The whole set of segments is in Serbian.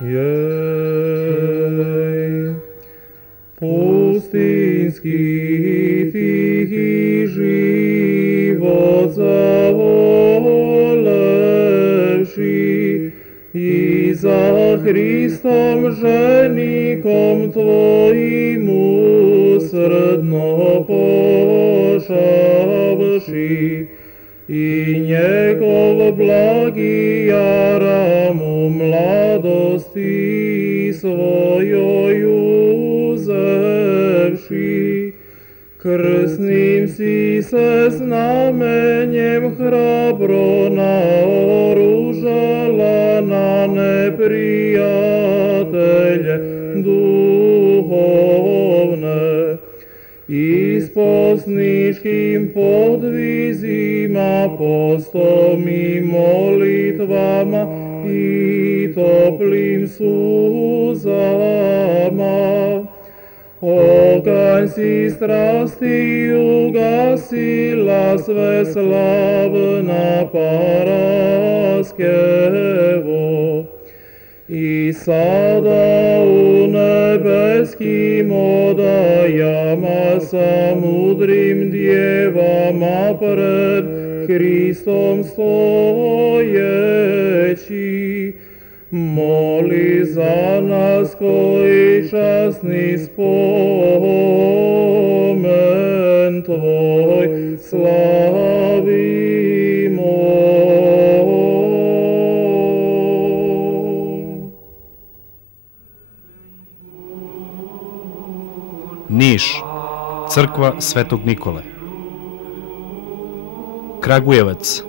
jej. Pustinski tihi život zavolevši i za Hristom ženikom Tvojim usrdno pošavši i njegov blagi jaram u mladosti svojoj uzevši, krsnim si se znamenjem hrabro naoružala na neprijatelje duhovne i s posničkim podvizima, postom i molitvama i toplim suzama. Oganj si strasti ugasila, sve slavna Paraskevo. I sada u nebeskim odajama sa mudrim djevama pred Hristom stojeći, moli za nas koji časni spomen Tvoj slavimo. Niš, crkva Svetog Nikole. Kragujevac,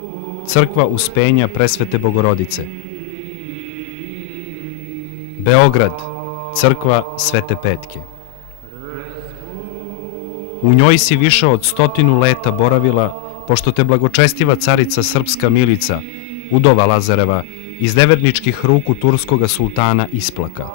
crkva Uspenja Presvete Bogorodice. Beograd, crkva Svete Petke. U njoj si više od 100 leta boravila, pošto te blagočestiva carica srpska Milica, udova Lazareva, iz neverničkih ruku turskoga sultana isplaka.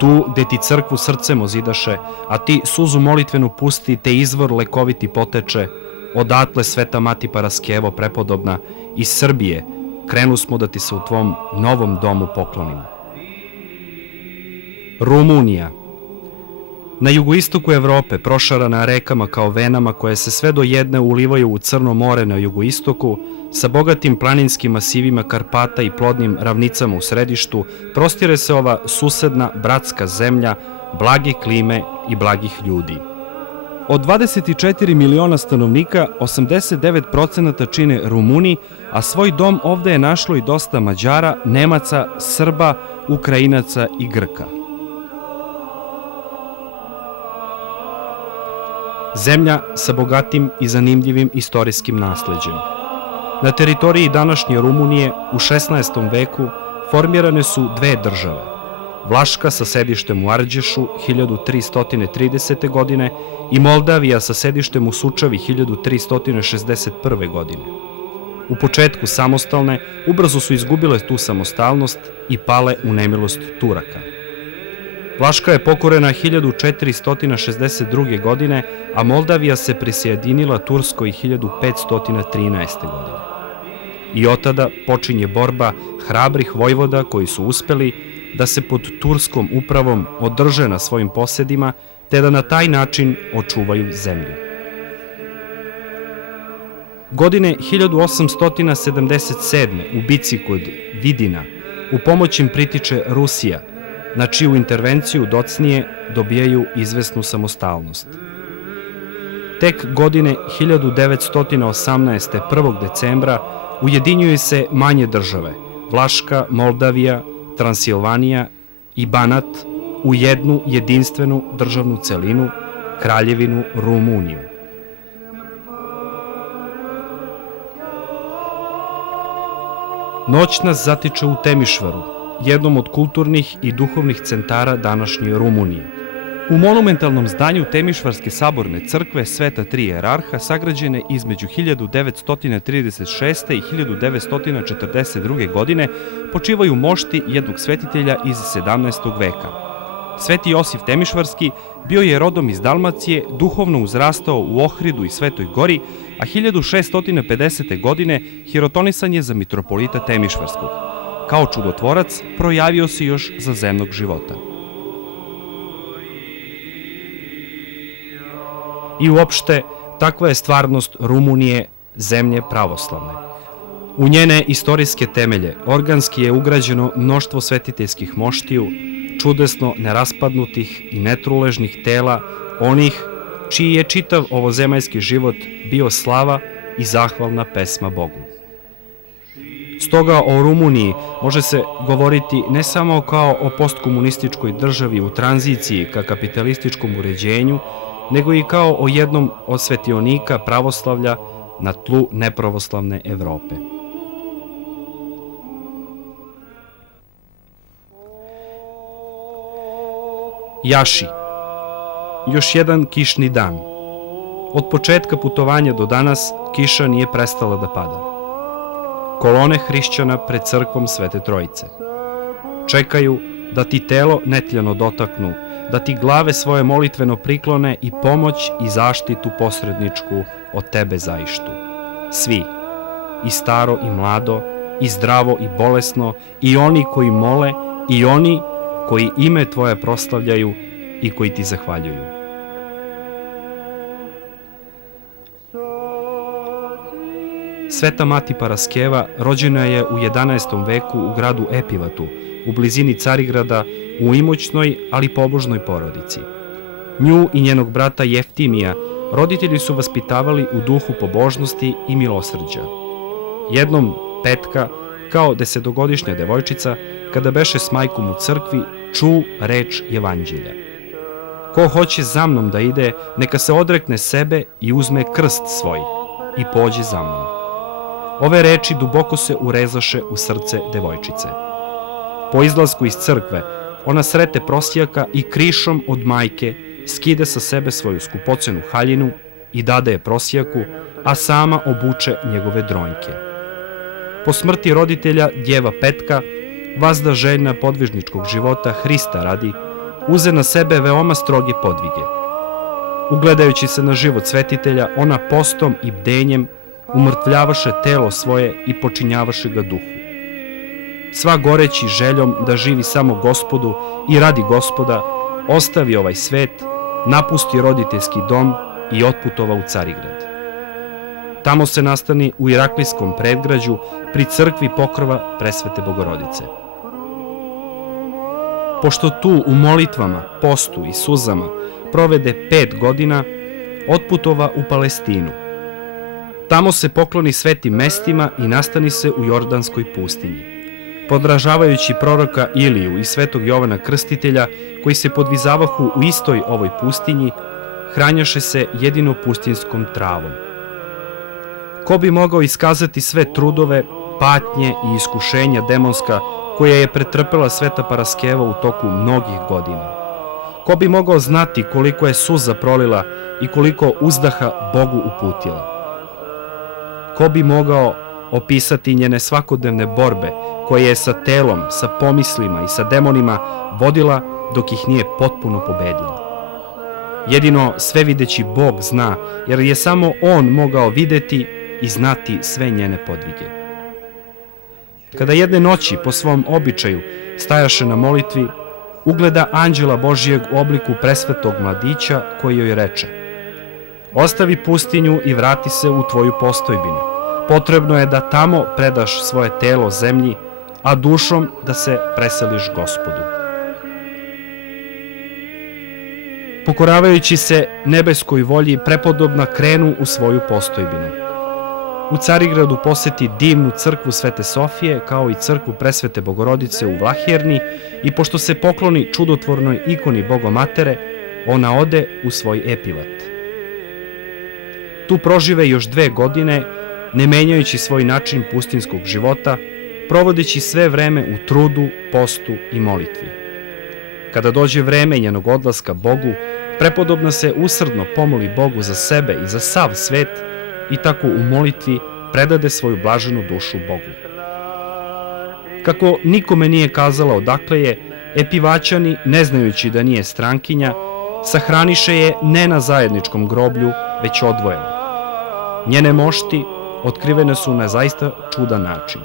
Tu, gde ti crkvu srcem ozidaše, a ti suzu molitvenu pusti, te izvor lekoviti poteče, odatle Sveta Mati Paraskevo prepodobna, iz Srbije krenu smo da ti se u tvom novom domu poklonimo. Rumunija. Na jugoistoku Evrope, prošarana rekama kao venama koje se sve do jedne ulivaju u Crno more na jugoistoku, sa bogatim planinskim masivima Karpata i plodnim ravnicama u središtu, prostire se ova susedna bratska zemlja blage klime i blagih ljudi. Od 24 miliona stanovnika, 89% čine Rumuni, a svoj dom ovde je našlo i dosta Mađara, Nemaca, Srba, Ukrajinaca i Grka. Zemlja sa bogatim i zanimljivim istorijskim nasleđem. Na teritoriji današnje Rumunije u 16. veku formirane su dve države. Vlaška sa sedištem u Arđešu 1330. godine i Moldavija sa sedištem u Sučavi 1361. godine. U početku samostalne, ubrzo su izgubile tu samostalnost i pale u nemilost Turaka. Vlaška je pokorena 1462. godine, a Moldavija se prisjedinila Turskoj 1513. godine. I od tada počinje borba hrabrih vojvoda koji su uspeli da se pod turskom upravom održe na svojim posedima, te da na taj način očuvaju zemlju. Godine 1877. u bici kod Vidina u pomoć im pritiče Rusija, na čiju intervenciju docnije dobijaju izvesnu samostalnost. Tek godine 1918. 1. decembra ujedinjuju se manje države, Vlaška, Moldavija, Transilvanija i Banat, u jednu jedinstvenu državnu celinu, Kraljevinu Rumuniju. Noć nas zatiče u Temišvaru, jednom od kulturnih i duhovnih centara današnje Rumunije. U monumentalnom zdanju Temišvarske saborne crkve Sveta Tri Jerarha, sagrađene između 1936. i 1942. godine, počivaju mošti jednog svetitelja iz 17. veka. Sveti Josif Temišvarski bio je rodom iz Dalmacije, duhovno uzrastao u Ohridu i Svetoj Gori, a 1650. godine hirotonisan je za mitropolita Temišvarskog. kao čudotvorac projavio se još za zemnog života. I uopšte, takva je stvarnost Rumunije, zemlje pravoslavne. U njene istorijske temelje organski je ugrađeno mnoštvo svetiteljskih moštiju, čudesno neraspadnutih i netruležnih tela onih čiji je čitav ovozemaljski život bio slava i zahvalna pesma Bogu. Stoga o Rumuniji može se govoriti ne samo kao o postkomunističkoj državi u tranziciji ka kapitalističkom uređenju, nego i kao o jednom od svetionika pravoslavlja na tlu nepravoslavne Evrope. Jaši. Još jedan kišni dan. Od početka putovanja do danas kiša nije prestala da pada. Kolone hrišćana pred crkvom Svete Trojice. Čekaju da ti telo netljano dotaknu, da ti glave svoje molitveno priklone i pomoć i zaštitu posredničku od tebe zaištu. Svi, i staro i mlado, i zdravo i bolesno, i oni koji mole, i oni koji ime tvoje proslavljaju i koji ti zahvaljuju. Sveta mati Paraskeva rođena je u 11. veku u gradu Epivatu, u blizini Carigrada, u imućnoj, ali pobožnoj porodici. Nju i njenog brata Jeftimija roditelji su vaspitavali u duhu pobožnosti i milosrđa. Jednom Petka, kao 10-godišnja devojčica, kada beše s majkom u crkvi, ču reč Evanđelja. Ko hoće za mnom da ide, neka se odrekne sebe i uzme krst svoj i pođe za mnom. Ove reči duboko se urezaše u srce devojčice. Po izlasku iz crkve, ona srete prosjaka i krišom od majke skide sa sebe svoju skupocenu haljinu i dade je prosjaku, a sama obuče njegove dronjke. Po smrti roditelja, djeva Petka, vazda željna podvižničkog života Hrista radi, uze na sebe veoma stroge podvige. Ugledajući se na život svetitelja, ona postom i bdenjem umrtvljavaše telo svoje i počinjavaše ga duhu. Sva goreći željom da živi samo Gospodu i radi Gospoda, ostavi ovaj svet, napusti roditeljski dom i otputova u Carigrad. Tamo se nastani u Iraklijskom predgrađu pri crkvi pokrova Presvete Bogorodice. Pošto tu u molitvama, postu i suzama provede 5 godina, otputova u Palestinu. Tamo se pokloni svetim mestima i nastani se u Jordanskoj pustinji. Podražavajući proroka Iliju i svetog Jovana Krstitelja, koji se podvizavahu u istoj ovoj pustinji, hranjaše se jedino pustinskom travom. Ko bi mogao iskazati sve trudove, patnje i iskušenja demonska koje je pretrpela Sveta Paraskeva u toku mnogih godina? Ko bi mogao znati koliko je suza prolila i koliko uzdaha Bogu uputila? Ko bi mogao opisati njene svakodnevne borbe koje je sa telom, sa pomislima i sa demonima vodila dok ih nije potpuno pobedila? Jedino svevideći Bog zna, jer je samo On mogao videti i znati sve njene podvige. Kada jedne noći po svom običaju stajaše na molitvi, ugleda anđela Božijeg u obliku presvetog mladića koji joj reče: ostavi pustinju i vrati se u tvoju postojbinu. Potrebno je da tamo predaš svoje telo zemlji, a dušom da se preseliš Gospodu. Pokoravajući se nebeskoj volji, prepodobna krenu u svoju postojbinu. U Carigradu poseti divnu crkvu Svete Sofije, kao i crkvu Presvete Bogorodice u Vlaherni, i pošto se pokloni čudotvornoj ikoni Bogomatere, ona ode u svoj Epivat. Tu prožive još 2 godine, ne menjajući svoj način pustinskog života, provodeći sve vreme u trudu, postu i molitvi. Kada dođe vreme njenog odlaska Bogu, prepodobna se usrdno pomoli Bogu za sebe i za sav svet i tako u molitvi predade svoju blaženu dušu Bogu. Kako nikome nije kazala odakle je, Epivaćani, ne znajući da nije strankinja, sahraniše je ne na zajedničkom groblju, već odvojeno. Njene mošti otkrivene su na zaista čudan način.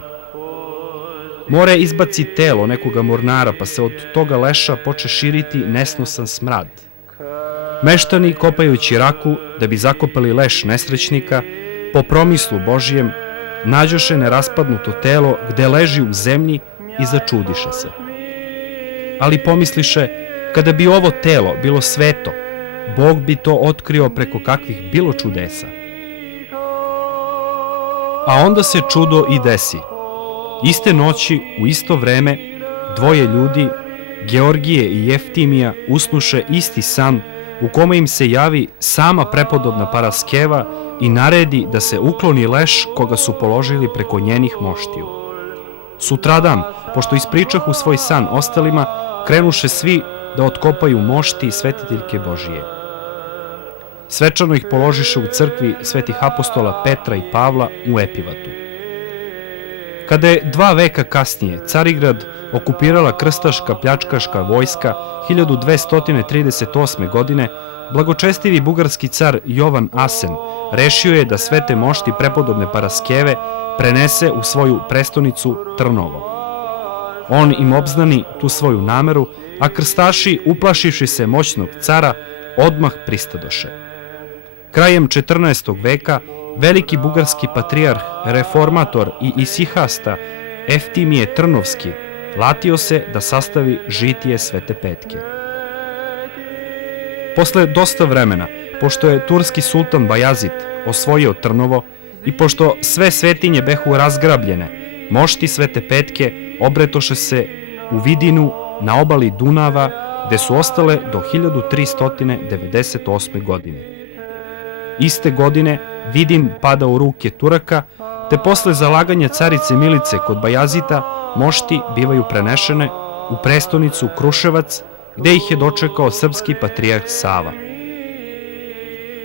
more izbaci telo nekoga mornara, pa se od toga leša poče širiti nesnosan smrad. Meštani, kopajući raku da bi zakopali leš nesrećnika, po promislu Božijem, nađoše neraspadnuto telo gde leži u zemlji i začudiše se. Ali pomisliše, kada bi ovo telo bilo sveto, Bog bi to otkrio preko kakvih bilo čudesa. A onda se čudo i desi. Iste noći, u isto vreme, dvoje ljudi, Georgije i Jeftimija, usnuše isti san u kome im se javi sama prepodobna Paraskeva i naredi da se ukloni leš koga su položili preko njenih moštiju. Sutradan, pošto ispričahu svoj san ostalima, krenuše svi da otkopaju mošti svetiteljke Božije. Svečano ih položiše u crkvi svetih apostola Petra i Pavla u Epivatu. Kada je 2 veka kasnije Carigrad okupirala krstaška pljačkaška vojska 1238. godine, blagočestivi bugarski car Jovan Asen rešio je da svete mošti prepodobne Paraskeve prenese u svoju prestonicu Trnovo. On im obznani tu svoju nameru, a krstaši, uplašivši se moćnog cara, odmah pristadoše. Krajem 14. veka veliki bugarski patrijarh, reformator i isihasta Eftimije Trnovski latio se da sastavi žitije Svete Petke. Posle dosta vremena, pošto je turski sultan Bajazid osvojio Trnovo i pošto sve svetinje behu razgrabljene, mošti Svete Petke obretoše se u Vidinu na obali Dunava, gde su ostale do 1398. godine. Iste godine Vidin pada u ruke Turaka, te posle zalaganja carice Milice kod Bajazita, mošti bivaju prenešene u prestonicu Kruševac, gde ih je dočekao srpski patrijarh Sava.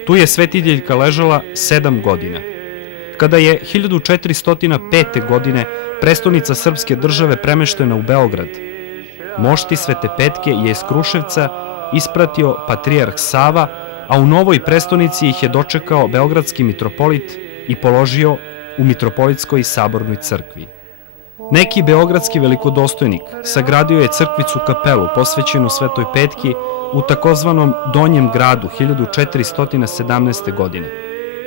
Tu je svetiteljka ležala 7 godina. Kada je 1405. godine prestonica srpske države premeštena u Beograd, mošti Svete Petke je iz Kruševca ispratio patrijarh Sava, a u novoj prestonici ih je dočekao beogradski mitropolit i položio u mitropolitskoj sabornoj crkvi. Neki beogradski velikodostojnik sagradio je crkvicu kapelu posvećenu Svetoj Petki u takozvanom Donjem gradu 1417. godine.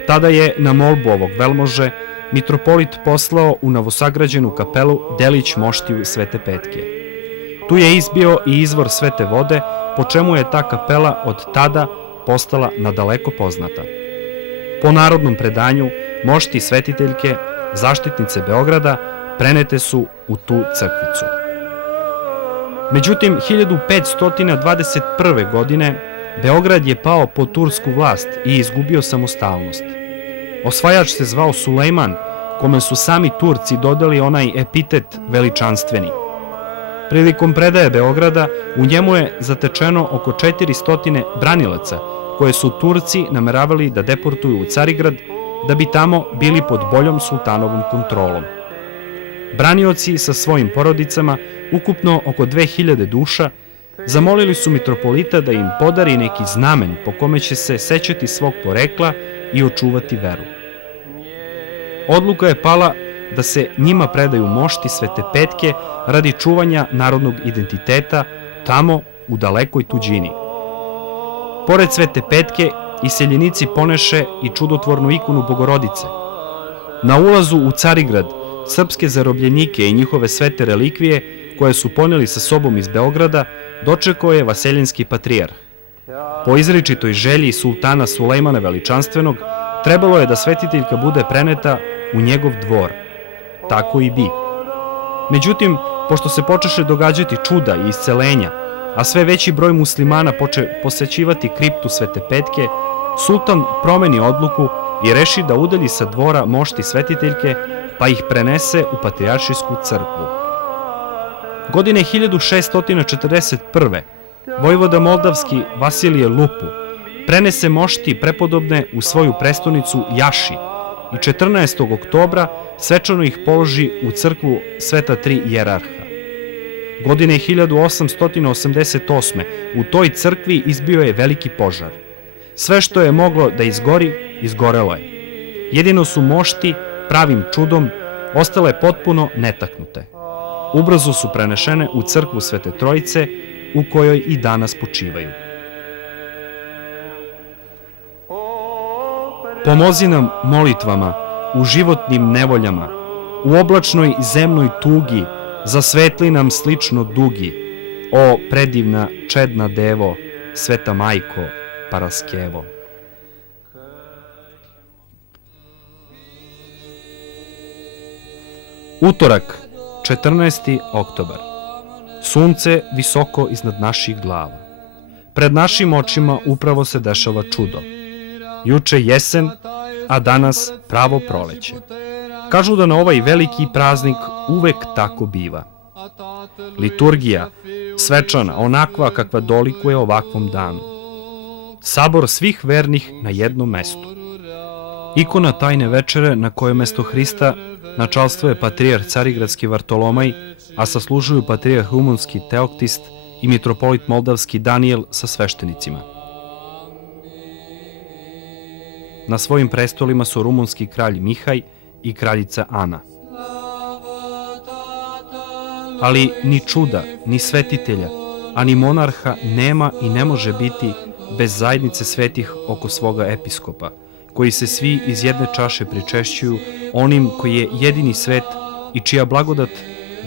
Tada je na molbu ovog velmože mitropolit poslao u novosagrađenu kapelu delić moštiju Svete Petke. Tu je izbio i izvor svete vode, po čemu je ta kapela od tada postala nadaleko poznata. Po narodnom predanju, mošti svetiteljke, zaštitnice Beograda, prenete su u tu crkvicu. Međutim, 1521. godine Beograd je pao pod tursku vlast i izgubio samostalnost. Osvajač se zvao Sulejman, kome su sami Turci dodali onaj epitet veličanstveni. Prilikom predaje Beograda u njemu je zatečeno oko 400 branilaca koje su Turci nameravali da deportuju u Carigrad da bi tamo bili pod boljom sultanovom kontrolom. Branioci sa svojim porodicama, ukupno oko 2000 duša, zamolili su mitropolita da im podari neki znamen po kome će se sećati svog porekla i očuvati veru. Odluka je pala da se njima predaju mošti Svete Petke radi čuvanja narodnog identiteta tamo u dalekoj tuđini. Pored Svete Petke, iseljenici poneše i čudotvornu ikonu Bogorodice. Na ulazu u Carigrad, srpske zarobljenike i njihove svete relikvije, koje su poneli sa sobom iz Beograda, dočekao je vaseljenski patrijarh. Po izričitoj želji sultana Sulejmana Veličanstvenog, trebalo je da svetiteljka bude preneta u njegov dvor. Tako i bi. Međutim, pošto se počeše događati čuda i iscelenja, a sve veći broj muslimana poče posećivati kriptu Svete Petke, sultan promeni odluku i reši da udalji sa dvora mošti svetiteljke, pa ih prenese u patrijaršijsku crkvu. Godine 1641. vojvoda moldavski Vasilije Lupu prenese mošti prepodobne u svoju prestonicu Jaši i 14. oktobra svečano ih položi u crkvu Sveta Tri Jerarha. Godine 1888. u toj crkvi izbio je veliki požar. Sve što je moglo da izgori, izgorelo je. Jedino su mošti pravim čudom ostale potpuno netaknute. ubrzo su prenešene u crkvu Svete Trojice, u kojoj i danas počivaju. Pomozi nam molitvama u životnim nevoljama, u oblačnoj zemnoj tugi, zasvetli nam slično dugi, o predivna čedna devo, Sveta Majko Paraskevo. Utorak, 14. oktobar. Sunce visoko iznad naših glava. Pred našim očima upravo se dešava čudo. Juče jesen, a danas pravo proleće. Kažu da na ovaj veliki praznik uvek tako biva. Liturgija, svečana, onakva kakva dolikuje ovakvom danu. Sabor svih vernih na jednom mestu. Ikona tajne večere na kojoj mesto Hrista načalstvuje patrijarh Carigradski Vartolomaj, a saslužuju patrijarh Rumunski Teoktist i mitropolit Moldavski Danijel sa sveštenicima. Na svojim prestolima su rumunski kralj Mihaj i kraljica Ana. Ali ni čuda, ni svetitelja, a ni monarha nema i ne može biti bez zajednice svetih oko svoga episkopa, koji se svi iz jedne čaše pričešćuju onim koji je jedini svet i čija blagodat,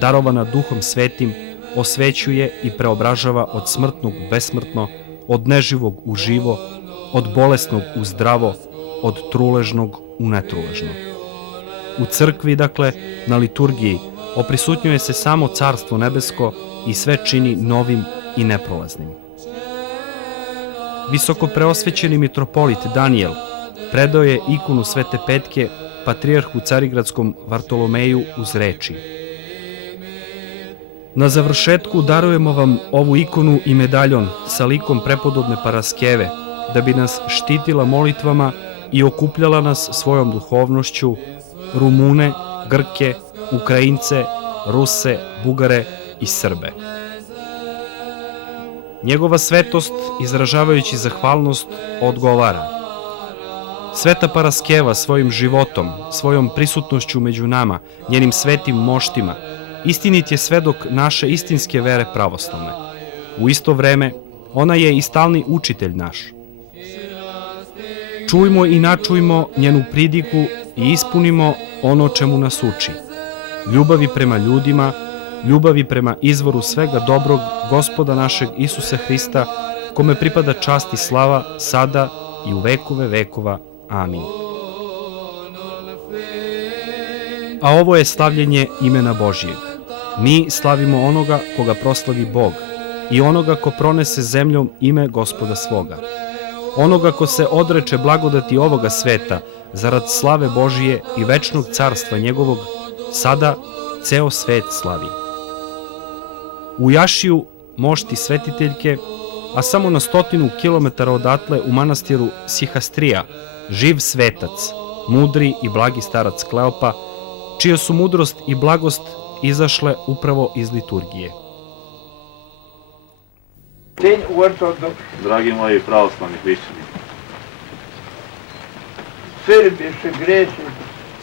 darovana Duhom Svetim, osvećuje i preobražava od smrtnog u besmrtno, od neživog u živo, od bolesnog u zdravo, od truležnog u netruležno. U crkvi, dakle, na liturgiji, oprisutnjuje se samo Carstvo nebesko i sve čini novim i neprolaznim. Visoko preosvećeni mitropolit Danijel predao je ikonu Svete Petke patrijarhu Carigradskom Vartolomeju uz reči: Na završetku darujemo vam ovu ikonu i medaljon sa likom prepodobne Paraskeve, da bi nas štitila molitvama i okupljala nas svojom duhovnošću, Rumune, Grke, Ukrajince, Ruse, Bugare i Srbe. Njegova svetost, izražavajući zahvalnost, odgovara: Sveta Paraskeva svojim životom, svojom prisutnošću među nama, njenim svetim moštima, istinit je svedok naše istinske vere pravoslavne. U isto vreme, ona je i stalni učitelj naš. Čujmo i načujmo njenu pridiku i ispunimo ono čemu nas uči. Ljubavi prema ljudima, ljubavi prema izvoru svega dobrog, Gospoda našeg Isusa Hrista, kome pripada čast i slava, sada i u vekove vekova. Amin. A ovo je slavljenje imena Božijeg. Mi slavimo onoga koga proslavi Bog i onoga ko pronese zemljom ime Gospoda svoga. Onoga ko se odreče blagodati ovoga sveta zarad slave Božije i večnog carstva njegovog, sada ceo svet slavi. U Jašiju mošti svetiteljke, a samo na 100 kilometara odatle u manastiru Sihastrija živ svetac, mudri i blagi starac Kleopa, čija su mudrost i blagost izašle upravo iz liturgije. Dragi moji pravoslavni hrišćani,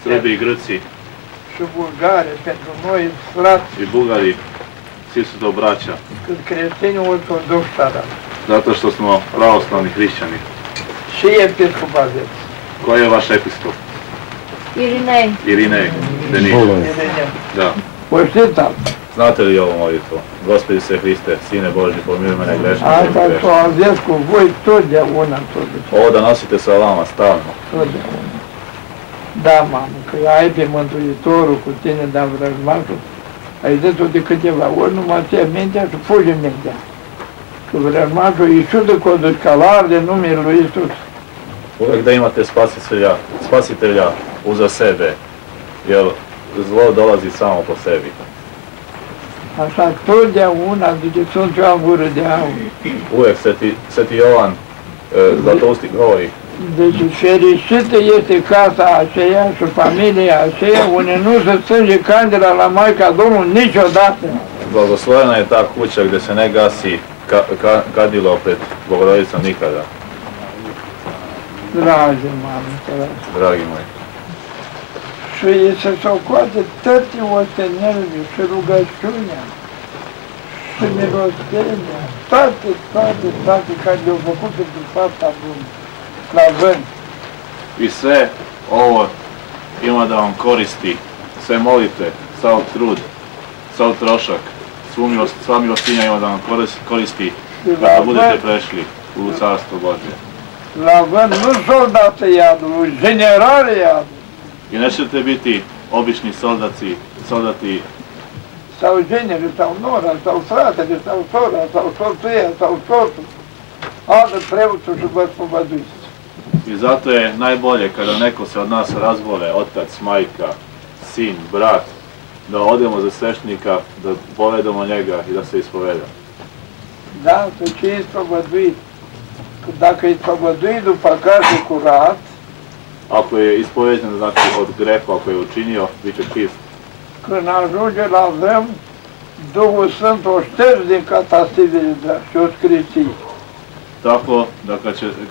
Srbi i Grci i Bugari, svi su to braća, zato što smo pravoslavni hrišćani. Ko je vaš episkop? Irinej. Irinej, Denis. Da. Znate li ovo molitvu? Gospodi se Hriste, Sine Božji, pomiluj mene grešnika. Ovo da nosite sa vama stalno. Da, mamă, că ai pe Mântuitorul cu tine, dar vrăjmașul, ai zis-o de câteva ori, nu mă ții mintea și fugi mintea. Că vrăjmașul îi ciudă cu o dușcalar de numele lui Isus. Uvek da imate spasitelja uza sebe, jer zlo dolazi samo po sebi. Așa, totdeauna, zice, sunt eu am gură de aur. Uvek Sveti Ioan Zlatoustik govori: Deci fericită este casa aceea și familia aceea unde nu se strânge candela la Maica Domnului niciodată. Blagoslovena je ta kuća gde se ne gasi kadilo pred Bogorodicom nikada. Dragi mami, Dragi moji. Și se socoate toate ostenelile și rugăciunea și milostenia, toate care le-au făcut pentru fapta bună, slavând. I sve ovo ima da vam koristi, sve molite, sav trud, sav trošak, sva milostinja ima da vam koristi kada budete prešli u Carstvo Božje. Slavând nu soldate iadului, generali iadului. I nećete biti obični soldati, Sau generi, sau nora, sau fratele, sau sora, sau soția, sau soțul. Adă preotul și vă spovăduiți. i zato je najbolje kada neko se od nas razbole, otac, majka, sin, brat, da odemo za sveštenika, da povedemo njega i da se ispoveda. Da, să ce e spovăduit. Dacă e spovăduit după carte curat, Ako je ispoveđen, znači od greha, ako je učinio, bit će čist. când ajunge la vrem, Duhul Sfânt o șterge din catastivele și o scriții. Tako da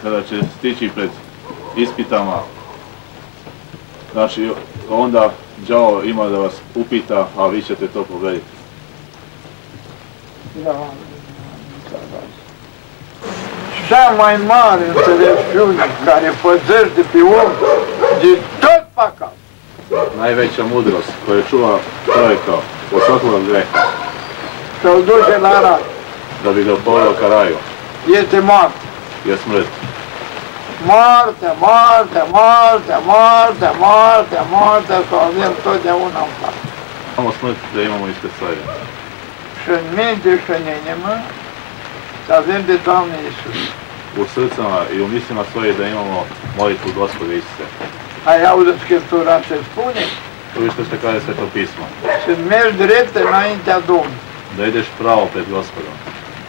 kada će stići pred ispitama, znači onda đavo ima da vas upita, a vi ćete to pobediti. Da, cea mai mare înțelepciune care păzește pe om de tot păcat. Najveća mudrost koja čuva čovjeka od svakoga greha, Și-o duce la rai. da bi ga poveo ka raju, Este moarte. je smrt. Moarte, moarte, moarte, moarte, moarte, moarte, să o avem totdeauna în față. Samo smrt da imamo ispred sebe. Și în minte și în inimă să avem de Doamne Iisus. U srcama i u mislima svoje da imamo molitvu Gospoda Isuse. Ai auzit Scriptura se spune? Čuli što se kaže Sveto pismo, Să mergi drept înaintea Domnului. da ideš pravo pred Gospodom,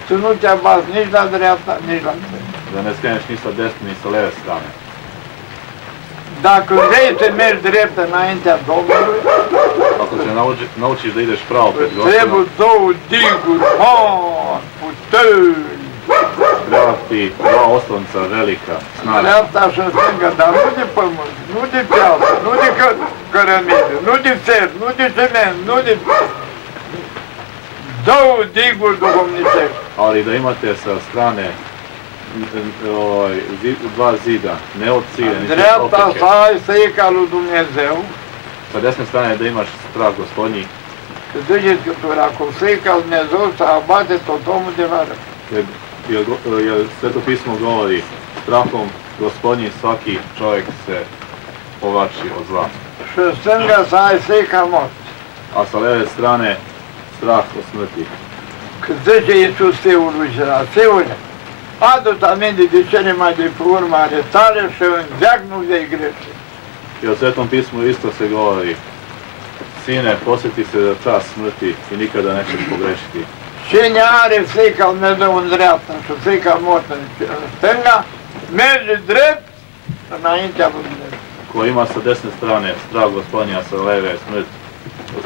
Să nu te abazi nici la dreapta, nici la stânga. da ne skreneš ni sa desne ni sa leve strane. Dacă vrei să mergi drept înaintea Domnului, Ako se naučiš da ideš pravo pred Gospodom, trebuie două diguri mari, puternice. treba ti dva oslonca velika, snažna. Dreapta și stânga, dar nu de pământ, nu de piatră, nu de cărămidă, nu de fer, nu de cement, nu de... Două diguri duhovnicești. Ali da imate sa strane dva zida, ne od cilja, În niti od dreapta opeke. să ai frica lui Dumnezeu, Sa desne strane da imaš strah Gospodnji, că zice Scriptura, cu frica lui Dumnezeu să abate tot omul de la rău. jer Sveto pismo govori, strahom Gospodnji svaki čovjek se povlači od zla. Și în stânga să ai frica morții. A sa leve strane strah od smrti. Că zice Iisus Fiul lui Cera, Fiule, adu-ți aminte de cele mai de pe urmă ale tale și în veac nu vei greși. I o Svetom pismu isto se govori, sine, posjeti se za čas smrti i nikada nećeš pogrešiti. Cine are frica lui Dumnezeu în dreapta și frica morții în stânga, merge drept înaintea lui Dumnezeu. Ko ima sa desne strane strah Gospodnji, a sa leve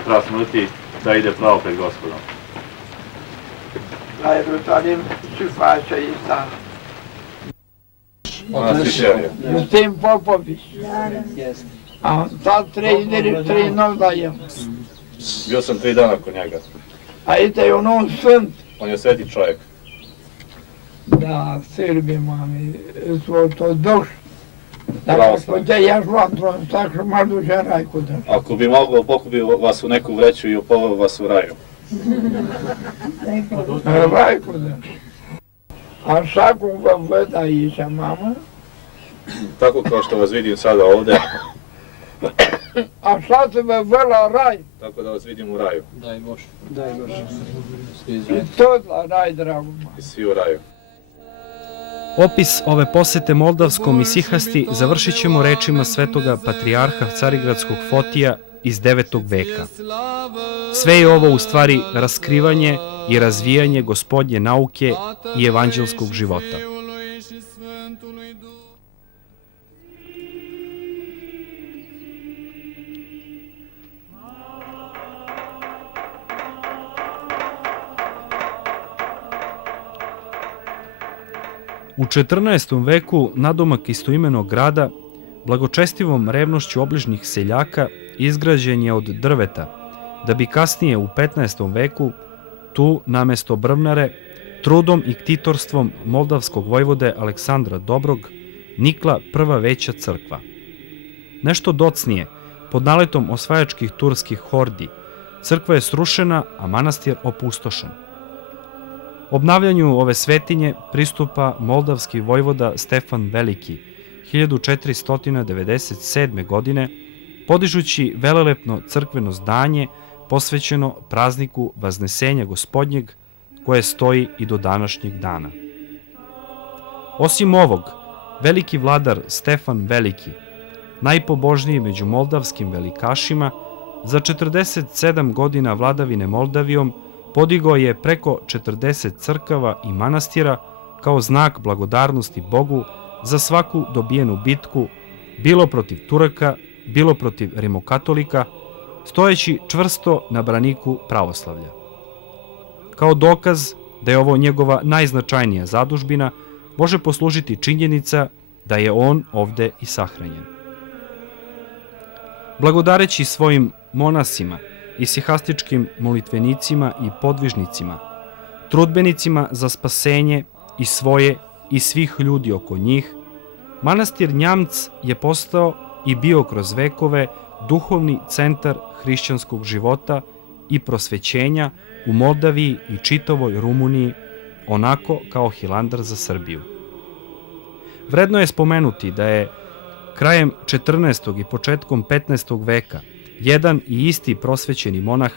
strah smrti, da ide pravo pred Gospodom. La Ierusalim ce face aici? Ona Svicerija. Justin Popović. Am stat 3 zile, 3 nopți la el. Bio sam 3 dana kod njega. Aici e un om sfânt. On je sveti čovjek. Da, Srbi, mami, sunt ortodoxi. Dacă Pravoslavni. putea, i-aș lua într-un sac și m-ar duce în rai cu dâns. Ako bi mogao, pokupio vas u neku vreću i upoveo vas u raju. În rai cu dâns. Așa cum vă văd aici, mamă, Tako kao što vas vidim sada ovde, așa să vă văd la rai. tako da vas vidim u raju. Și tot la rai, dragul mă. I svi u raju. Opis ove posete Moldavskom isihasti završit ćemo rečima svetoga patrijarha Carigradskog Fotija iz 9. veka. Sve je ovo u stvari raskrivanje i razvijanje gospodnje nauke i evanđelskog života. U 14. veku nadomak istoimenog grada, blagočestivom revnošću obližnjih seljaka izgrađen je od drveta, da bi kasnije u 15. veku tu, namesto brvnare, trudom i ktitorstvom moldavskog vojvode Aleksandra Dobrog, nikla prva veća crkva. Nešto docnije, pod naletom osvajačkih turskih hordi, crkva je srušena, a manastir opustošen. Obnavljanju ove svetinje pristupa moldavski vojvoda Stefan Veliki 1497. godine, podižući velelepno crkveno zdanje posvećeno prazniku Vaznesenja Gospodnjeg, koje stoji i do današnjeg dana. Osim ovog, veliki vladar Stefan Veliki, najpobožniji među moldavskim velikašima, za 47 godina vladavine Moldavijom podigao je preko 40 crkava i manastira kao znak blagodarnosti Bogu za svaku dobijenu bitku, bilo protiv Turaka, bilo protiv rimokatolika, stojeći čvrsto na braniku pravoslavlja. Kao dokaz da je ovo njegova najznačajnija zadužbina, može poslužiti činjenica da je on ovde i sahranjen. Blagodareći svojim monasima i sihastičkim molitvenicima i podvižnicima, trudbenicima za spasenje i svoje i svih ljudi oko njih, manastir Njamc je postao i bio kroz vekove duhovni centar hrišćanskog života i prosvećenja u Moldaviji i čitavoj Rumuniji, onako kao Hilandar za Srbiju. Vredno je spomenuti da je krajem 14. i početkom 15. veka jedan i isti prosvećeni monah,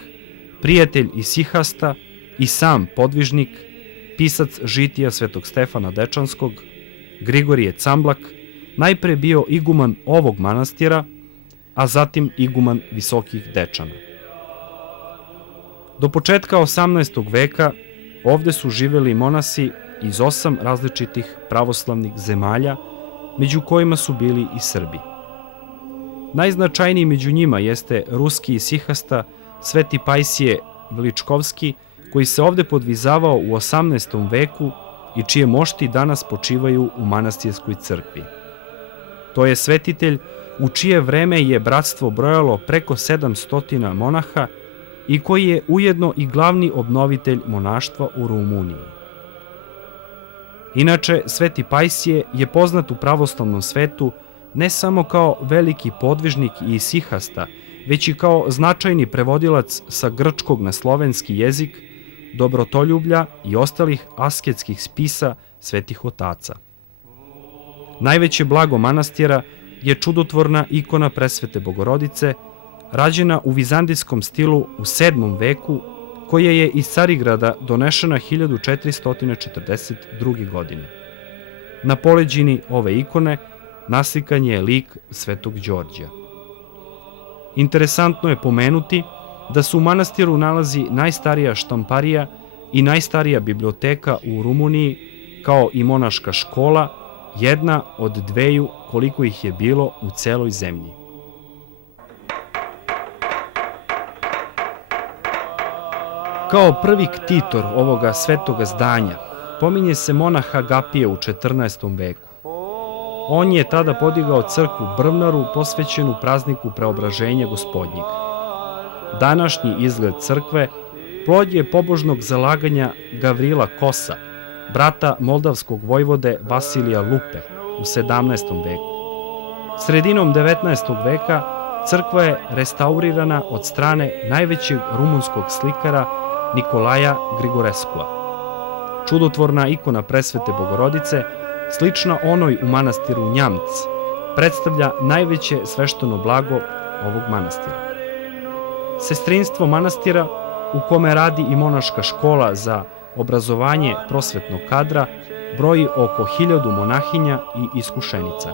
prijatelj Isihasta i sam podvižnik, pisac žitija svetog Stefana Dečanskog, Grigorije Camblak, najpre bio iguman ovog manastira, a zatim iguman Visokih Dečana. Do početka 18. veka ovde su živeli monasi iz 8 različitih pravoslavnih zemalja, među kojima su bili i Srbi. Najznačajniji među njima jeste ruski isihasta Sveti Pajsije Veličkovski, koji se ovde podvizavao u 18. veku i čije mošti danas počivaju u manastirskoj crkvi. To je svetitelj u čije vreme je bratstvo brojalo preko 700 monaha i koji je ujedno i glavni obnovitelj monaštva u Rumuniji. Inače, Sveti Pajsije je poznat u pravoslavnom svetu ne samo kao veliki podvižnik i isihasta, već i kao značajni prevodilac sa grčkog na slovenski jezik, dobrotoljublja i ostalih asketskih spisa svetih otaca. Najveće blago manastira je čudotvorna ikona Presvete Bogorodice, rađena u vizantijskom stilu u 7. veku, koja je iz Carigrada donešena 1442. godine. Na poleđini ove ikone naslikan je lik Svetog Đorđa. Interesantno je pomenuti da se u manastiru nalazi najstarija štamparija i najstarija biblioteka u Rumuniji, kao i monaška škola, jedna od dveju koliko ih je bilo u celoj zemlji. Kao prvi ktitor ovoga svetoga zdanja pominje se monah Agapije u 14. veku. On je tada podigao crkvu Brvnaru posvećenu prazniku Preobraženja Gospodnjeg. Današnji izgled crkve plod je pobožnog zalaganja Gavrila Kosa, brata moldavskog vojvode Vasilija Lupe u 17. veku. Sredinom 19. veka crkva je restaurirana od strane najvećeg rumunskog slikara Nikolaja Grigoreskua. Čudotvorna ikona Presvete Bogorodice, slična onoj u manastiru Njamc, predstavlja najveće svešteno blago ovog manastira. Sestrinstvo manastira, u kome radi i monaška škola za obrazovanje prosvetnog kadra, broji oko 1000 monahinja i iskušenica.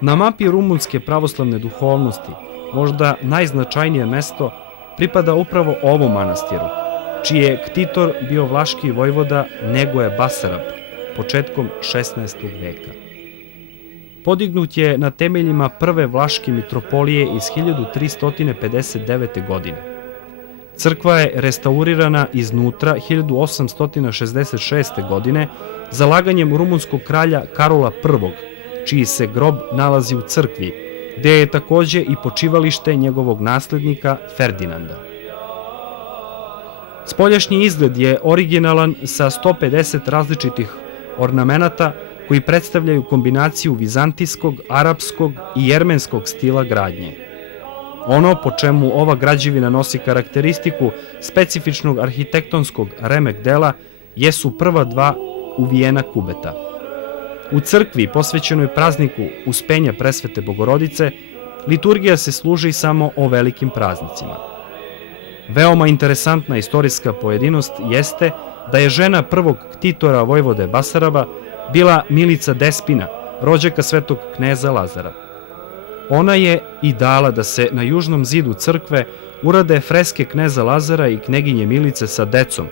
Na mapi rumunske pravoslavne duhovnosti možda najznačajnije mesto pripada upravo ovom manastiru, čiji je ktitor bio vlaški vojvoda Negoje Basarab početkom 16. veka. Podignut je na temeljima prve vlaške mitropolije iz 1359. godine. Crkva je restaurirana iznutra 1866. godine zalaganjem rumunskog kralja Karola I, čiji se grob nalazi u crkvi, gde je takođe i počivalište njegovog naslednika Ferdinanda. Spoljašnji izgled je originalan sa 150 različitih ornamenata koji predstavljaju kombinaciju vizantijskog, arapskog i jermenskog stila gradnje. Ono po čemu ova građevina nosi karakteristiku specifičnog arhitektonskog remek dela jesu prva dva uvijena kubeta. U crkvi posvećenoj prazniku Uspenja Presvete Bogorodice, liturgija se služi samo o velikim praznicima. Veoma interesantna istorijska pojedinost jeste da je žena prvog ktitora vojvode Basaraba bila Milica Despina, rođaka svetog kneza Lazara. Ona je i dala da se na južnom zidu crkve urade freske kneza Lazara i kneginje Milice sa decom,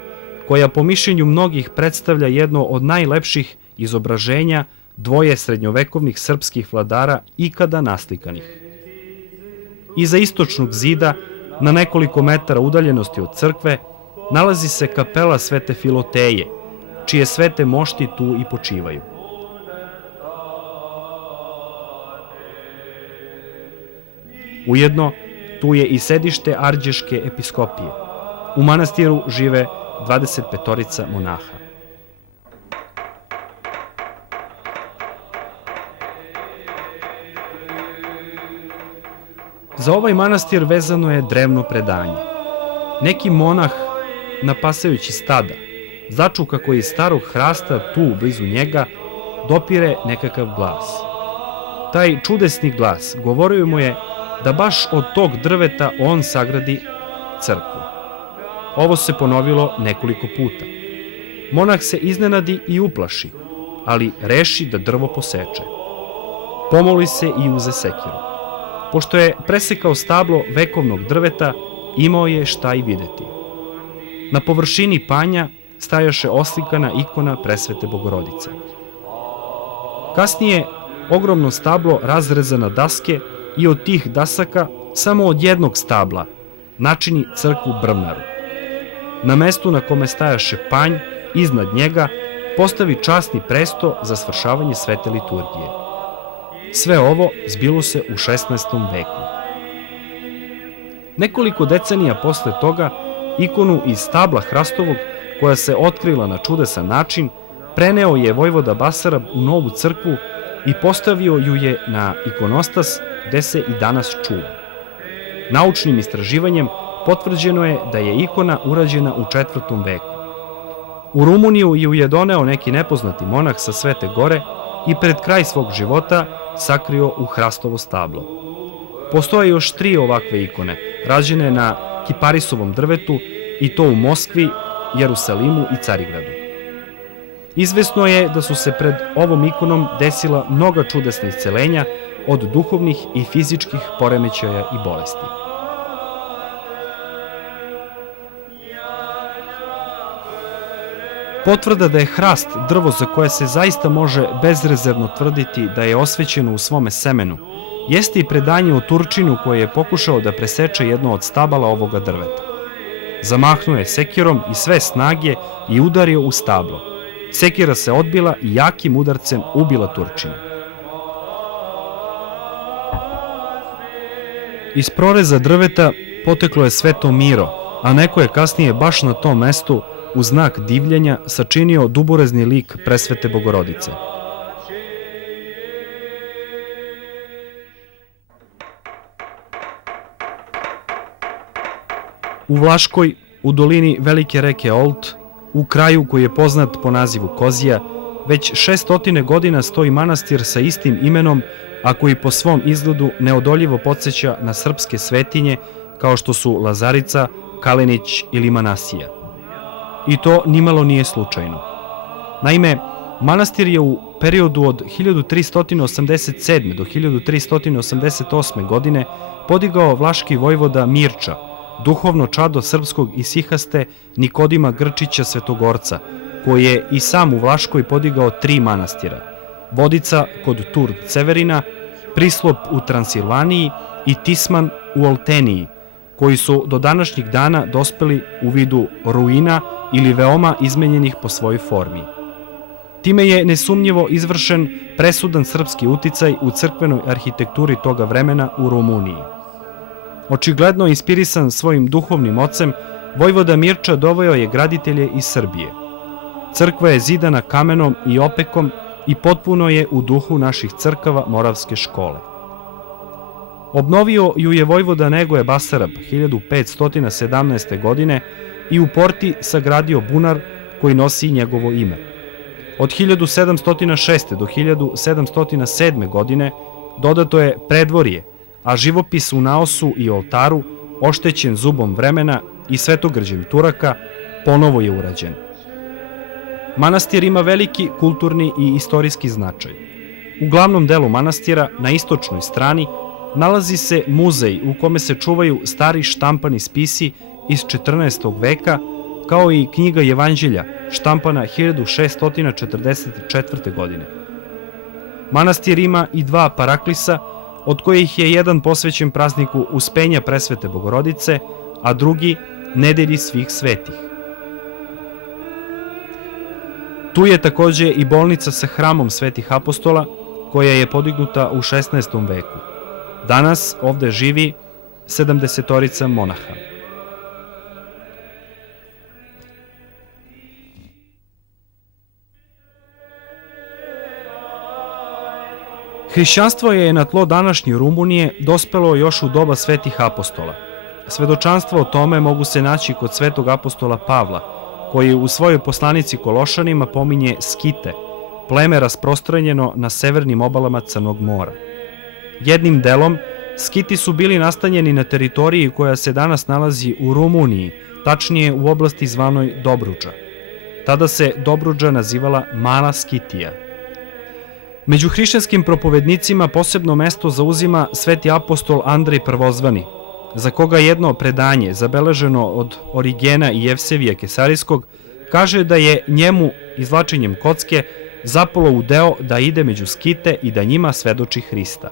koja po mišljenju mnogih predstavlja jedno od najlepših izobraženja dvoje srednjovekovnih srpskih vladara ikada naslikanih. Iza istočnog zida, na nekoliko metara udaljenosti od crkve, nalazi se kapela Svete Filoteje, čije svete mošti tu i počivaju. Ujedno, tu je i sedište Arđeške episkopije. U manastiru žive 25 monaha. Za ovaj manastir vezano je drevno predanje. Neki monah, napasajući stada, začuka koji iz starog hrasta tu blizu njega, dopire nekakav glas. Taj čudesni glas govorio mu je da baš od tog drveta on sagradi crkvu. Ovo se ponovilo nekoliko puta. Monah se iznenadi i uplaši, ali reši da drvo poseče. Pomoli se i uze sekiru. Pošto je presekao stablo vekovnog drveta, imao je šta i videti. Na površini panja stajaše oslikana ikona Presvete Bogorodice. Kasnije, ogromno stablo razreza na daske i od tih dasaka samo od jednog stabla načini crkvu Brvnaru. Na mestu na kome stajaše panj, iznad njega, postavi časni presto za svršavanje svete liturgije. Sve ovo zbilo se u 16. veku. Nekoliko decenija posle toga, ikonu iz stabla hrastovog, koja se otkrila na čudesan način, preneo je vojvoda Basarab u novu crkvu i postavio ju je na ikonostas gde se i danas čuva. Naučnim istraživanjem potvrđeno je da je ikona urađena u 4. veku. U Rumuniju ju je doneo neki nepoznati monah sa Svete Gore i pred kraj svog života sakrio u hrastovo stablo. Postoje još 3 ovakve ikone, rađene na kiparisovom drvetu, i to u Moskvi, Jerusalimu i Carigradu. Izvesno je da su se pred ovom ikonom desila mnoga čudesna iscelenja od duhovnih i fizičkih poremećaja i bolesti. Potvrda da je hrast drvo za koje se zaista može bezrezervno tvrditi da je osvećeno u svome semenu, jeste i predanje o Turčinu koji je pokušao da preseče jedno od stabala ovoga drveta. Zamahnuo je sekirom i sve snage i udario u stablo. Sekira se odbila i jakim udarcem ubila Turčina. Iz proreza drveta poteklo je sveto miro, a neko je kasnije baš na tom mestu u znak divljenja sačinio duborezni lik Presvete Bogorodice. U Vlaškoj, u dolini velike reke Olt, u kraju koji je poznat po nazivu Kozija, već 600 godina stoji manastir sa istim imenom, a koji po svom izgledu neodoljivo podsjeća na srpske svetinje kao što su Lazarica, Kalenić ili Manasija. I to nimalo nije slučajno. Naime, manastir je u periodu od 1387. do 1388. godine podigao vlaški vojvoda Mirča, duhovno čado srpskog isihaste Nikodima Grčića Svetogorca, koji je i sam u Vlaškoj podigao 3 manastira: Vodica kod Turd-Ceverina, Prislop u Transilvaniji i Tisman u Olteniji, koji su do današnjih dana dospeli u vidu ruina ili veoma izmenjenih po svojoj formi. Time je nesumnjivo izvršen presudan srpski uticaj u crkvenoj arhitekturi toga vremena u Rumuniji. Očigledno inspirisan svojim duhovnim ocem, vojvoda Mirča doveo je graditelje iz Srbije. Crkva je zidana kamenom i opekom i potpuno je u duhu naših crkava Moravske škole. Obnovio ju je vojvoda Negoje Basarab 1517. godine i u porti sagradio bunar koji nosi njegovo ime. Od 1706. do 1707. godine dodato je predvorje, a živopis u naosu i oltaru, oštećen zubom vremena i svetogrđem Turaka, ponovo je urađen. Manastir ima veliki kulturni i istorijski značaj. U glavnom delu manastira, na istočnoj strani, nalazi se muzej u kome se čuvaju stari štampani spisi iz 14. veka, kao i knjiga Jevanđelja, štampana 1644. godine. Manastir ima i dva paraklisa, od kojih je jedan posvećen prazniku Uspenja Presvete Bogorodice, a drugi Nedelji svih svetih. Tu je takođe i bolnica sa hramom Svetih apostola, koja je podignuta u 16. veku. Danas ovde živi 70 monaha. Hrišćanstvo je na tlo današnje Rumunije dospelo još u doba Svetih apostola. Svedočanstva o tome mogu se naći kod Svetog apostola Pavla, koji u svojoj poslanici Kološanima pominje Skite, pleme rasprostranjeno na severnim obalama Crnog mora. Jednim delom, Skiti su bili nastanjeni na teritoriji koja se danas nalazi u Rumuniji, tačnije u oblasti zvanoj Dobruđa. Tada se Dobruđa nazivala Mala Skitija. Među hrišćanskim propovednicima posebno mesto zauzima sveti apostol Andrej Prvozvani, za koga jedno predanje, zabeleženo od Origena i Jevsevija Kesarijskog, kaže da je njemu, izvlačenjem kocke, zapalo u deo da ide među Skite i da njima svedoči Hrista.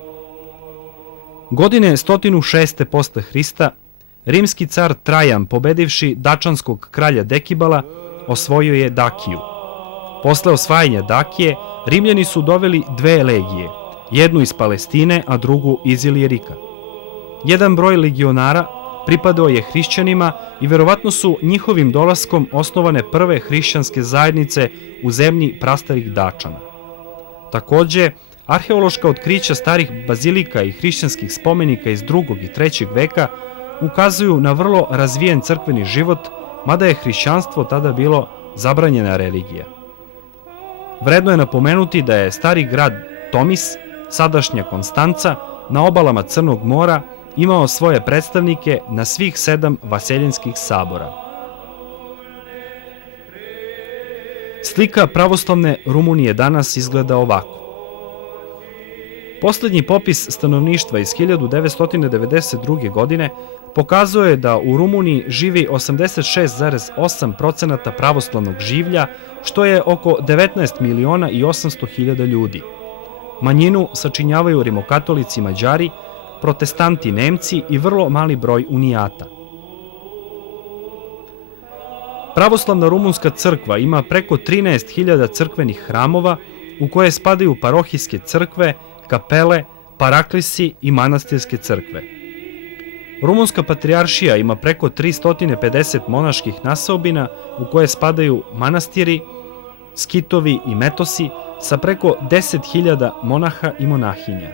Godine 106. posle Hrista, rimski car Trajan, pobedivši dačanskog kralja Dekibala, osvojio je Dakiju. Posle osvajanja Dakije, Rimljani su doveli dve legije, jednu iz Palestine, a drugu iz Ilirika. Jedan broj legionara pripadao je hrišćanima i verovatno su njihovim dolaskom osnovane prve hrišćanske zajednice u zemlji prastarih Dačana. Takođe, arheološka otkrića starih bazilika i hrišćanskih spomenika iz 2. i 3. veka ukazuju na vrlo razvijen crkveni život, mada je hrišćanstvo tada bilo zabranjena religija. Vredno je napomenuti da je stari grad Tomis, sadašnja Konstanca, na obalama Crnog mora imao svoje predstavnike na svih 7 vaseljenskih sabora. Slika pravoslavne Rumunije danas izgleda ovako. Poslednji popis stanovništva iz 1992. godine pokazuje da u Rumuniji živi 86,8% pravoslavnog življa, što je oko 19 miliona i 800 hiljada ljudi. Manjinu sačinjavaju rimokatolici Mađari, protestanti Nemci i vrlo mali broj unijata. Pravoslavna rumunska crkva ima preko 13.000 crkvenih hramova u koje spadaju parohijske crkve, kapele, paraklisi i manastirske crkve. Rumunska patrijaršija ima preko 350 monaških naseobina u koje spadaju manastiri, skitovi i metosi sa preko 10.000 monaha i monahinja.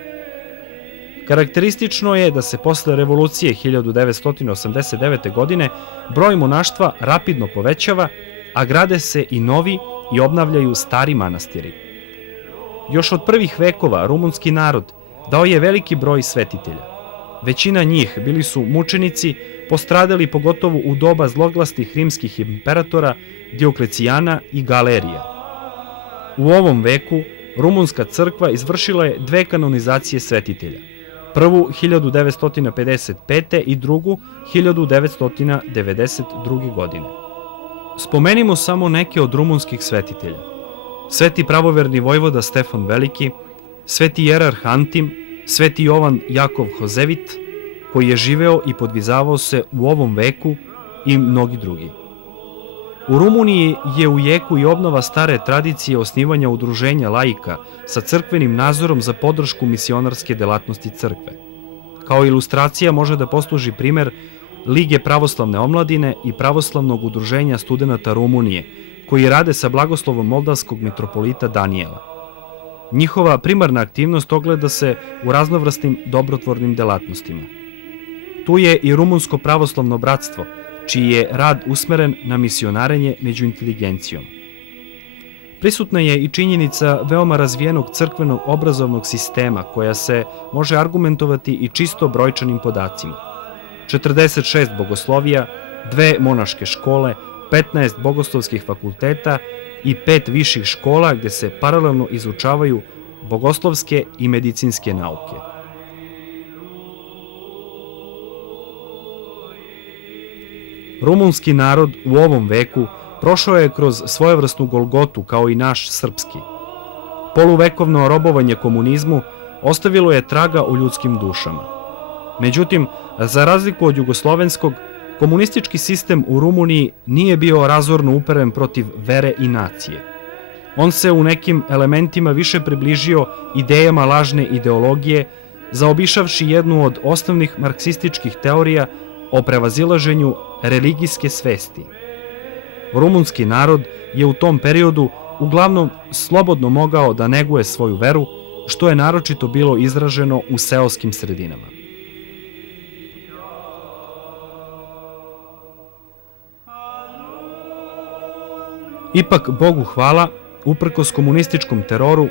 Karakteristično je da se posle revolucije 1989. godine broj monaštva rapidno povećava, a grade se i novi i obnavljaju stari manastiri. Još od prvih vekova rumunski narod dao je veliki broj svetitelja. Većina njih bili su mučenici, postradali pogotovo u doba zloglasnih rimskih imperatora Dioklecijana i Galerija. U ovom veku rumunska crkva izvršila je 2 kanonizacije svetitelja. Prvu 1955. i drugu 1992. godine. Spomenimo samo neke od rumunskih svetitelja. Sveti pravoverni vojvoda Stefan Veliki, sveti jerarh Antim, sveti Jovan Jakov Hozevit, koji je živeo i podvizavao se u ovom veku i mnogi drugi. U Rumuniji je u jeku i obnova stare tradicije osnivanja udruženja laika sa crkvenim nadzorom za podršku misionarske delatnosti crkve. Kao ilustracija može da posluži primer Lige pravoslavne omladine i pravoslavnog udruženja studenata Rumunije, koji rade sa blagoslovom moldavskog mitropolita Danijela. Njihova primarna aktivnost ogleda se u raznovrsnim dobrotvornim delatnostima. Tu je i Rumunsko pravoslavno bratstvo, čiji je rad usmeren na misionarenje među inteligencijom. Prisutna je i činjenica veoma razvijenog crkvenog obrazovnog sistema koja se može argumentovati i čisto brojčanim podacima. 46 bogoslovija, 2 monaške škole, 15 bogoslovskih fakulteta i 5 viših škola gde se paralelno izučavaju bogoslovske i medicinske nauke. Rumunski narod u ovom veku prošao je kroz svojevrsnu golgotu kao i naš srpski. Poluvekovno robovanje komunizmu ostavilo je traga u ljudskim dušama. Međutim, za razliku od jugoslovenskog, komunistički sistem u Rumuniji nije bio razorno uperen protiv vere i nacije. On se u nekim elementima više približio idejama lažne ideologije, zaobišavši jednu od osnovnih marksističkih teorija o prevazilaženju religijske svesti. Rumunski narod je u tom periodu uglavnom slobodno mogao da neguje svoju veru, što je naročito bilo izraženo u seoskim sredinama. Ipak, Bogu hvala, uprkos komunističkom teroru,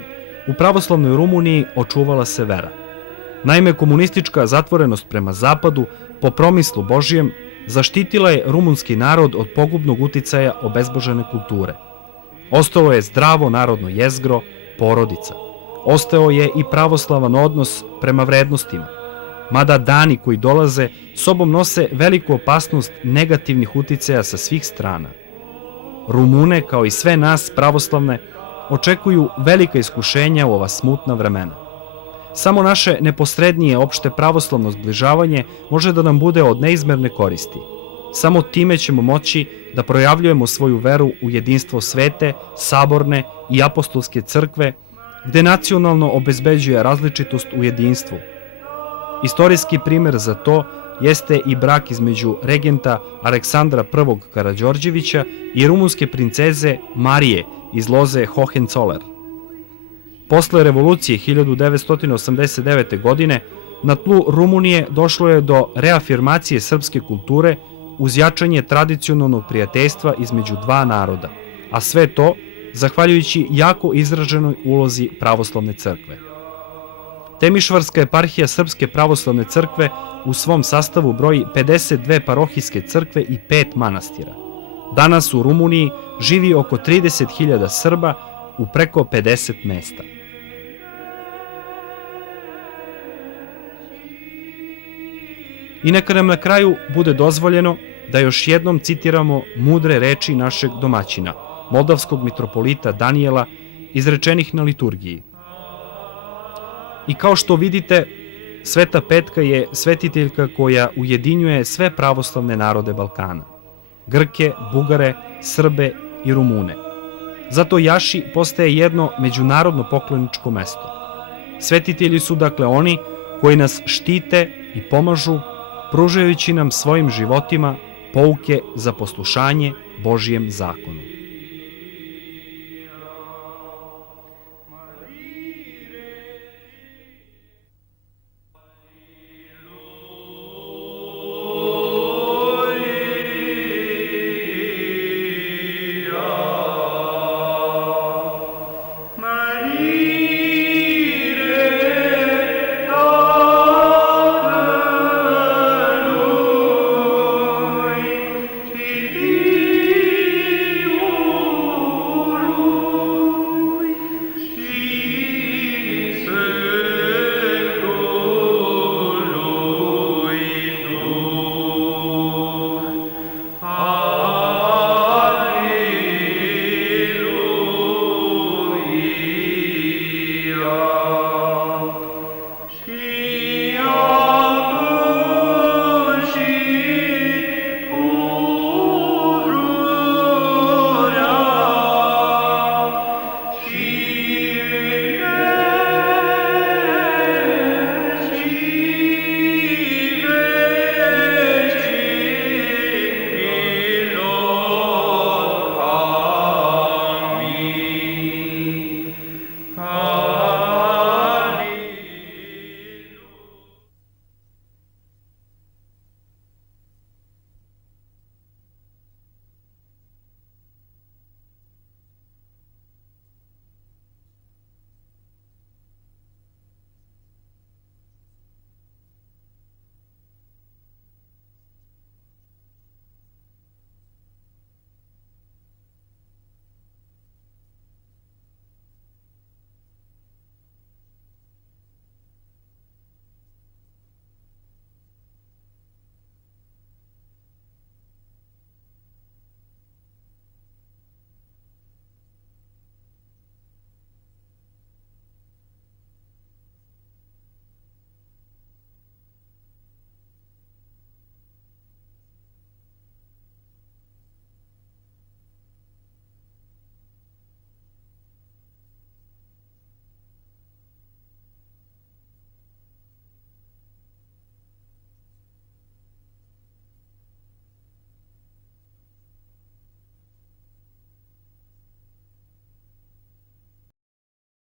u pravoslavnoj Rumuniji očuvala se vera. Naime, komunistička zatvorenost prema zapadu, po promislu Božijem, zaštitila je rumunski narod od pogubnog uticaja obezbožene kulture. Ostalo je zdravo narodno jezgro, porodica. Ostao je i pravoslavan odnos prema vrednostima, mada dani koji dolaze sobom nose veliku opasnost negativnih uticaja sa svih strana. Rumune, kao i sve nas pravoslavne, očekuju velika iskušenja u ova smutna vremena. Samo naše neposrednije opšte pravoslavno zbližavanje može da nam bude od neizmerne koristi. Samo time ćemo moći da projavljujemo svoju veru u jedinstvo svete, saborne i apostolske crkve, gde nacionalno obezbeđuje različitost u jedinstvu. Istorijski primer za to jeste i brak između regenta Aleksandra I. Karađorđevića i rumunske princeze Marije iz loze Hohenzoller. Posle revolucije 1989. godine na tlu Rumunije došlo je do reafirmacije srpske kulture uz jačanje tradicionalnog prijateljstva između dva naroda, a sve to zahvaljujući jako izraženoj ulozi pravoslavne crkve. Temišvarska eparhija Srpske pravoslavne crkve u svom sastavu broji 52 parohijske crkve i 5 manastira. Danas u Rumuniji živi oko 30.000 Srba u preko 50 mesta. I neka nam na kraju bude dozvoljeno da još jednom citiramo mudre reči našeg domaćina, moldavskog mitropolita Danijela, izrečenih na liturgiji. I kao što vidite, Sveta Petka je svetiteljka koja ujedinjuje sve pravoslavne narode Balkana, Grke, Bugare, Srbe i Rumune. Zato Jaši postaje jedno međunarodno pokloničko mesto. Svetitelji su dakle oni koji nas štite i pomažu, pružajući nam svojim životima pouke za poslušanje Božijem zakonu.